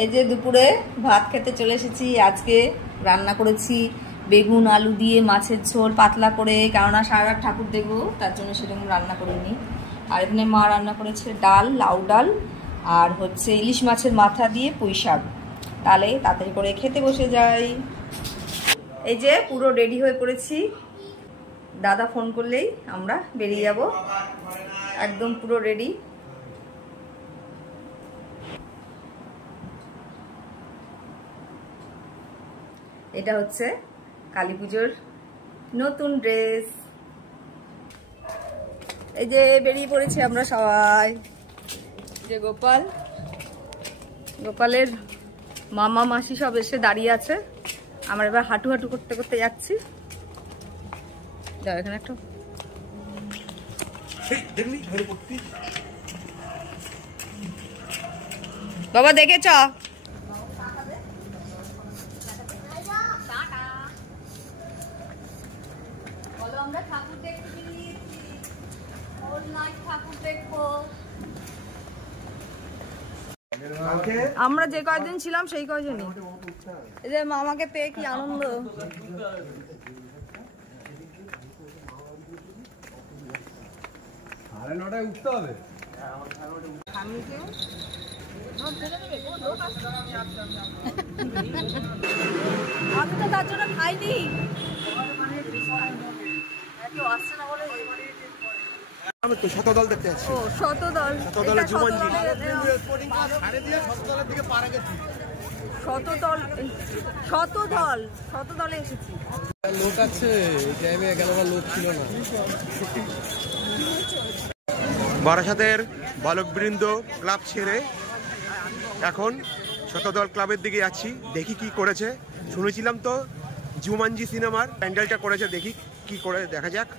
এই যে দুপুরে ভাত খেতে চলে এসেছি। আজকে রান্না করেছি বেগুন আলু দিয়ে মাছের ঝোল পাতলা করে, কেননা সারা রাত ঠাকুর দেখবো, তার জন্য সেরকম রান্না করিনি। আর এখানে মা রান্না করেছে ডাল, লাউ ডাল, আর হচ্ছে ইলিশ মাছের মাথা দিয়ে পুঁই শাক। তাহলে তাড়াতাড়ি করে খেতে বসে যাই। এই যে পুরো রেডি হয়ে পড়েছি, দাদা ফোন করলেই আমরা বেরিয়ে যাব, একদম পুরো রেডি। এটা হচ্ছে কালী পুজোর নতুন ড্রেস। এই যে বেরিয়ে পড়েছি আমরা সবাই। যে গোপালের মামা মাসি সব এসে দাঁড়িয়ে আছে। আমরা এবার হাঁটু হাঁটু করতে করতে যাচ্ছি। যাও এখানে একটা বাবা দেখেছ? আমরা যে কয়দিন ছিলাম সেই কয়জনই। এই যে মামাকে পেয়ে কি আনন্দ। সাড়ে 9টায় উঠতে হবে। আমি তো তার জন্য খাইনি। আসছে না বলে আমি তো শতদল দেখতে যাচ্ছি। ও শতদল, শতদলের জুমানজি ছাড়ে দিয়ে শতদলের দিকে পাড়া গেছি। শতদলে এসেছি। লোক আছে, এই টাইমে 11টা লোক ছিল না। বারাসাতের বালকবৃন্দ ক্লাব ছেড়ে এখন শতদল ক্লাবের দিকে যাচ্ছি। দেখি কি করেছে। শুনেছিলাম তো জুমানজি সিনেমার প্যান্ডেলটা করেছে, দেখি কি করে, দেখা যাক।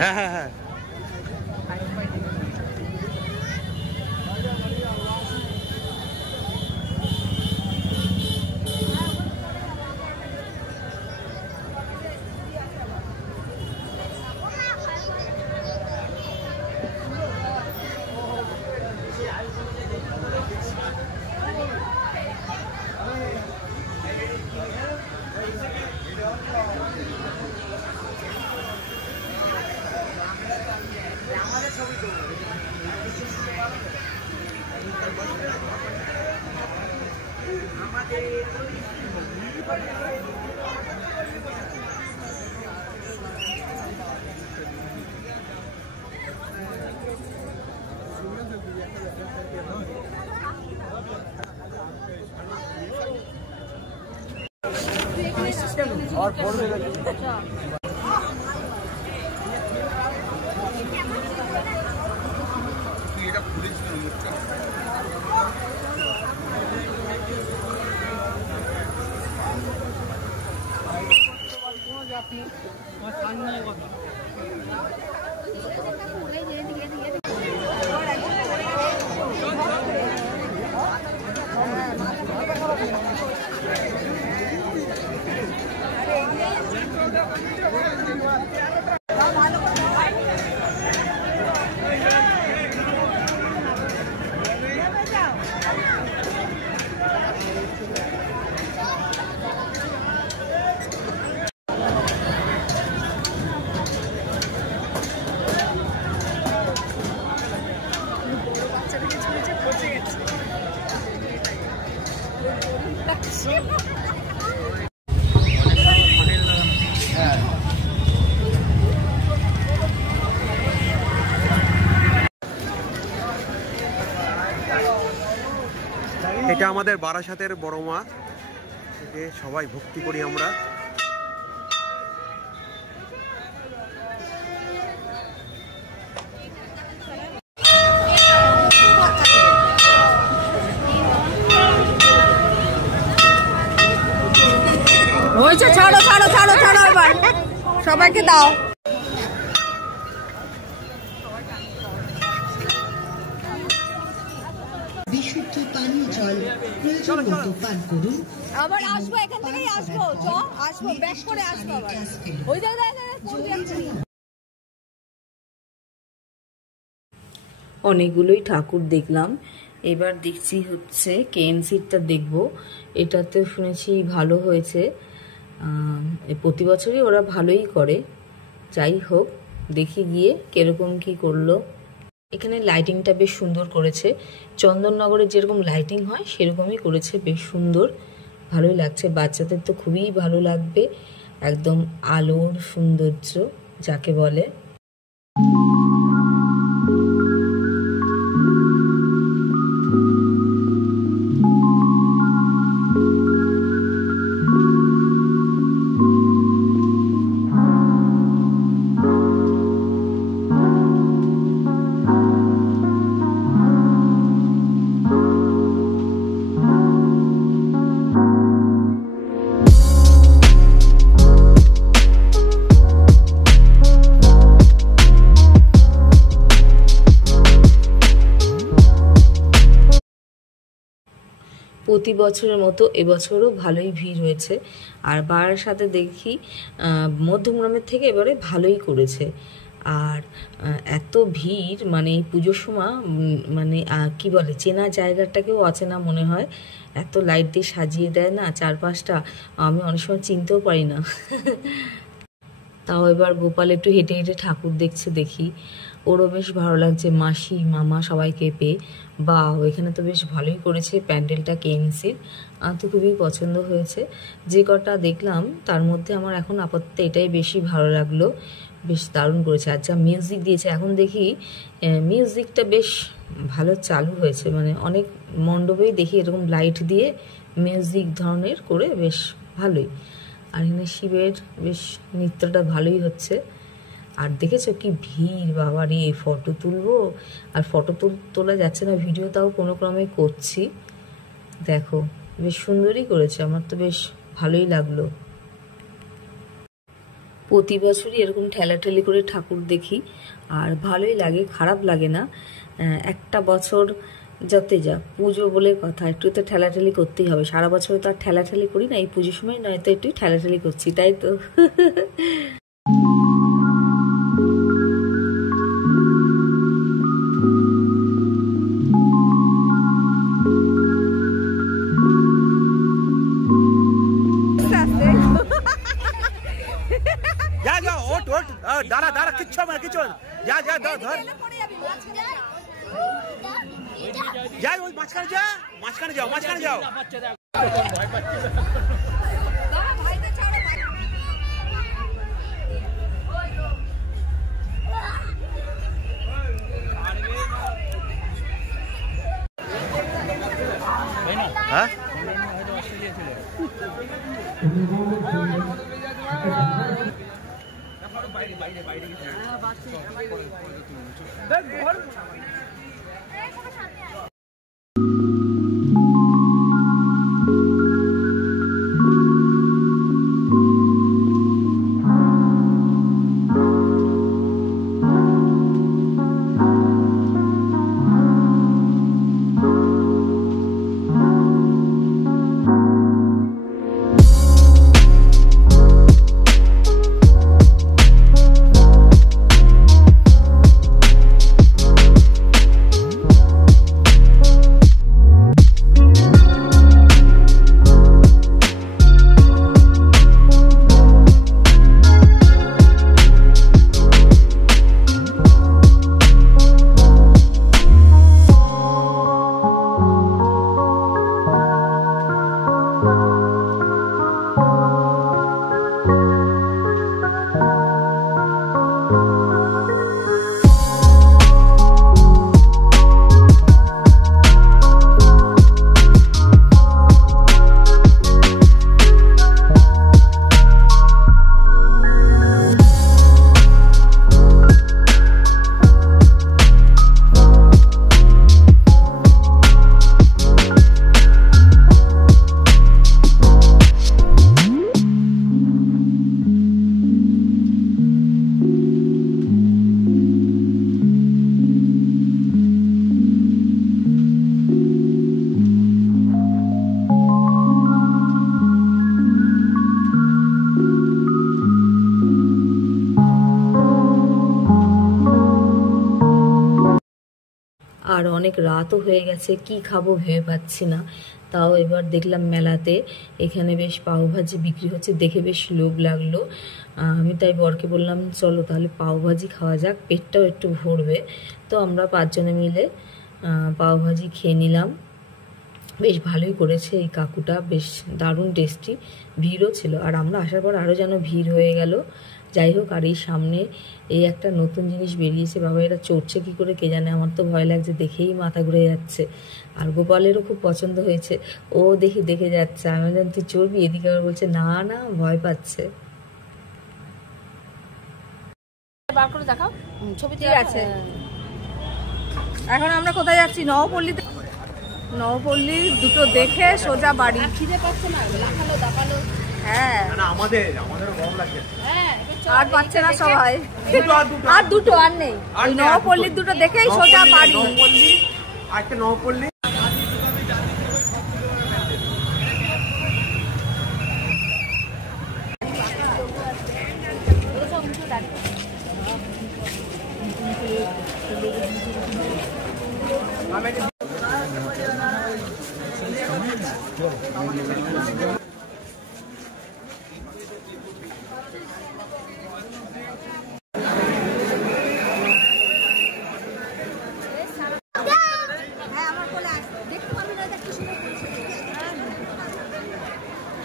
হ্যাঁ হ্যাঁ হ্যাঁ, और फोड़ दे। এটা আমাদের বারাসাতের বড় মা, সবাই ভক্তি করি আমরা। হয়েছে, ছাড়ো ছাড়ো ছাড়ো ছাড়ো, এবার সবাইকে দাও। বিশুদ্ধ পানীয় জল প্রয়োজন মতো পান করুন। আবার আসবো, এখান থেকেই আসবো, আসবো ব্যাক করে আসবো আবার ওই অনেকগুলোই ঠাকুর দেখলাম। এবার দেখছি হচ্ছে কেএনসিটা দেখবো। এটাতে শুনেছি ভালো হয়েছে, প্রতি বছরই ওরা ভালোই করে। যাই হোক, দেখি গিয়ে কিরকম কি করলো। এখানে লাইটিংটা বেশ সুন্দর করেছে, চন্দননগরে যেরকম লাইটিং হয় সেরকমই করেছে, বেশ সুন্দর, ভালোই লাগছে। বাচ্চাদের তো খুবই ভালো লাগবে, একদম আলোর সৌন্দর্য যাকে বলে। প্রতি বছরের মতো এবছরও ভালোই ভিড় হয়েছে। আর বারাসাতে দেখি মধ্যমগ্রামের থেকে এবারে ভালোই করেছে। আর এত ভিড়, মানে এই পুজোর সময় মানে কি বলে, চেনা জায়গাটাকেও অচেনা মনে হয়, এত লাইট দিয়ে সাজিয়ে দেয় না চারপাশটা, আমি অনেক সময় চিনতেও পারি না। তাও এবার গোপাল একটু হেঁটে হেঁটে ঠাকুর দেখছে, দেখি ওরও বেশ ভালো লাগছে, মাসি মামা সবাইকে পেয়ে। বা এখানে তো বেশ ভালোই করেছে প্যান্ডেলটা কেএনসির, তো খুবই পছন্দ হয়েছে। যে কটা দেখলাম তার মধ্যে আমার এখন আপাতত এটাই বেশি ভালো লাগলো, বেশ দারুণ করেছে। আর যা মিউজিক দিয়েছে, এখন দেখি মিউজিকটা বেশ ভালো চালু হয়েছে, মানে অনেক মণ্ডপেই দেখি এরকম লাইট দিয়ে মিউজিক ধরনের করে, বেশ ভালোই। আর এখানে শিবের বেশ নৃত্যটা ভালোই হচ্ছে। আর দেখেছো কি ভিড়, বাবা রে, ফটো তুলবো আর ফটো তোলা যাচ্ছে না, ভিডিও তাও কোনো ক্রমে করছি। দেখো বেশ সুন্দরই করেছে, আমার তো বেশ ভালোই লাগলো। প্রতি বছরই এরকম ঠেলাঠেলি করে ঠাকুর দেখি, আর ভালোই লাগে, খারাপ লাগে না। একটা বছর যাতে যা, পুজো বলে কথা, একটু তো ঠেলাঠেলি করতেই হবে। সারা বছর তো আর ঠেলাঠেলি করি না, এই পুজোর সময় নয়তো একটু ঠেলাঠেলি করছি, তাই তো। দাঁড়া দাঁড়া, কিচ্ছু হবে না, কিচ্ছু হবে না, যা যা ধর ধর, যা ওই মাঝখানে যা, মাঝখানে যাও, মাঝখানে যাও। হ্যাঁ বাইরে বাইরে আর অনেক রাতও হয়ে গেছে, কি খাবো ভেবে পাচ্ছি না। তাও এবার দেখলাম মেলাতে এখানে বেশ পাওভাজি বিক্রি হচ্ছে, দেখে বেশ লোভ লাগলো। আমি তাই বরকে বললাম চলো তাহলে পাওভাজি খাওয়া যাক, পেটটাও একটু ভরবে। তো আমরা 5 জনে মিলে পাওভাজি খেয়ে নিলাম। বেশ ভালোই করেছে এই কাকুটা, বেশ দারুণ টেস্টি। ভিড়ও ছিল, আর আমরা আসার পর আরও যেন ভিড় হয়ে গেল। যাই হোক, আর এই সামনে এই একটা নতুন জিনিস বেরিয়েছে, বাবা এটা চড়ছে কী করে কে জানে, আমার তো ভয় লাগছে, দেখেই মাথা ঘুরে যাচ্ছে। আর গোপালেরও খুব পছন্দ হয়েছে, ও দেখে যাচ্ছে। আমি বললাম তুই চড়বি, এদিকে আবার বলছে না না, ভয় পাচ্ছে। বার করে দেখাও ছবি, ঠিক আছে। এখন আমরা কোথায় যাচ্ছি? নবপল্লীতে। নবপল্লী দুটো দেখে সোজা বাড়ি। খিদে পাচ্ছে না, লাফালো দাপালো। হ্যাঁ আমাদের গরম লাগছে, আর পাচ্ছে না সবাই, আর দুটো আর নেই। ওই নবপল্লীর দুটো দেখেই সোজা বাড়ি। নবপল্লী আর একটা নবপল্লী।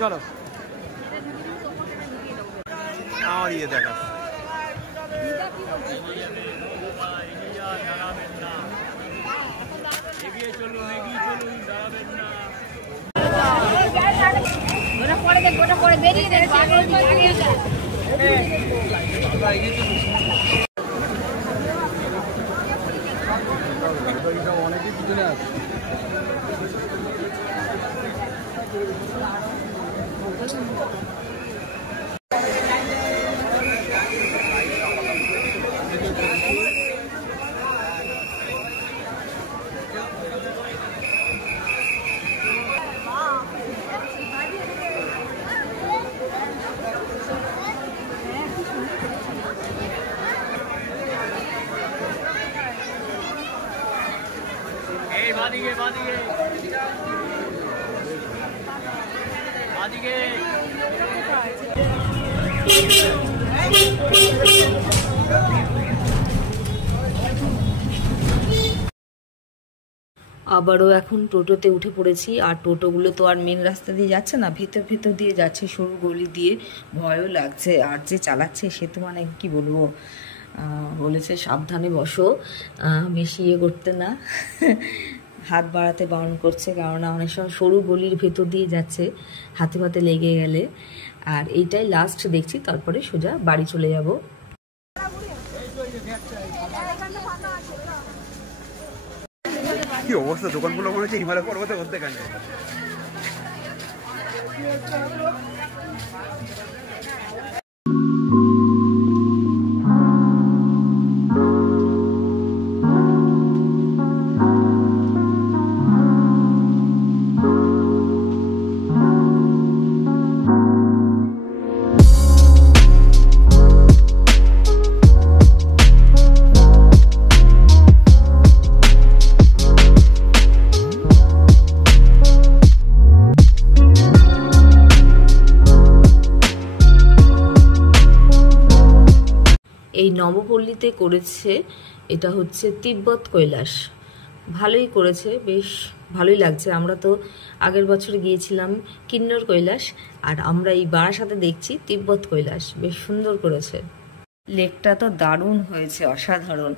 চলো আমার ইয়ে দেখা অনেকেই পিছনে আছে। আবারও এখন টোটোতে উঠে পড়েছি। আর টোটোগুলো তো আর মেন রাস্তা দিয়ে যাচ্ছে না, ভেতর দিয়ে যাচ্ছে, সরু গলি দিয়ে। ভয়ও লাগছে, আর যে চালাচ্ছে সে তো মানে কি বলবো, বলেছে সাবধানে বসো, বেশি ইয়ে করতে না, হাত বাড়াতে বারণ করছে, কারণ অনেক সময় সরু গলির ভেতর দিয়ে যাচ্ছে, হাতে পাতে লেগে গেলে। আর এইটাই লাস্ট দেখছি, তারপরে সোজা বাড়ি চলে যাব। কি অবস্থা, দোকানগুলো করেছে হিমালয় পর্বতের মধ্যে কেন? এই নবপল্লীতে করেছে, এটা হচ্ছে তিব্বত কৈলাস। ভালোই করেছে, বেশ ভালোই লাগছে। আমরা তো আগের বছর গিয়েছিলাম কিন্নর কৈলাস, আর আমরা এই বারাসাতে দেখছি তিব্বত কৈলাস। বেশ সুন্দর করেছে, লেকটা তো দারুণ হয়েছে, অসাধারণ।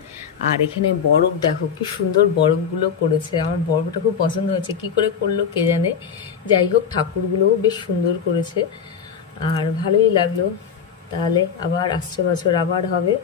আর এখানে বরফ দেখো, কি সুন্দর বরফগুলো করেছে। আমার বরফটা খুব পছন্দ হয়েছে, কি করে করলো কে জানে। যাই হোক, ঠাকুরগুলোও বেশ সুন্দর করেছে, আর ভালোই লাগলো। তাহলে আবার আসছে বছর আবার হবে।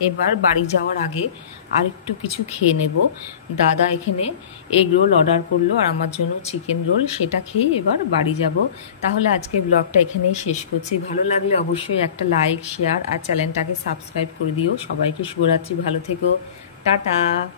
এবার বাড়ি যাওয়ার আগে আরেকটু কিছু খেয়ে নেব। দাদা এখানে এগ রোল অর্ডার করলো আর আমার জন্য চিকেন রোল, সেটা খেয়ে এবার বাড়ি যাব। তাহলে আজকে ব্লগটা এখানেই শেষ করছি। ভালো লাগলে অবশ্যই একটা লাইক, শেয়ার আর চ্যানেলটাকে সাবস্ক্রাইব করে দিও। সবাইকে শুভরাত্রি, ভালো থেকো, টাটা।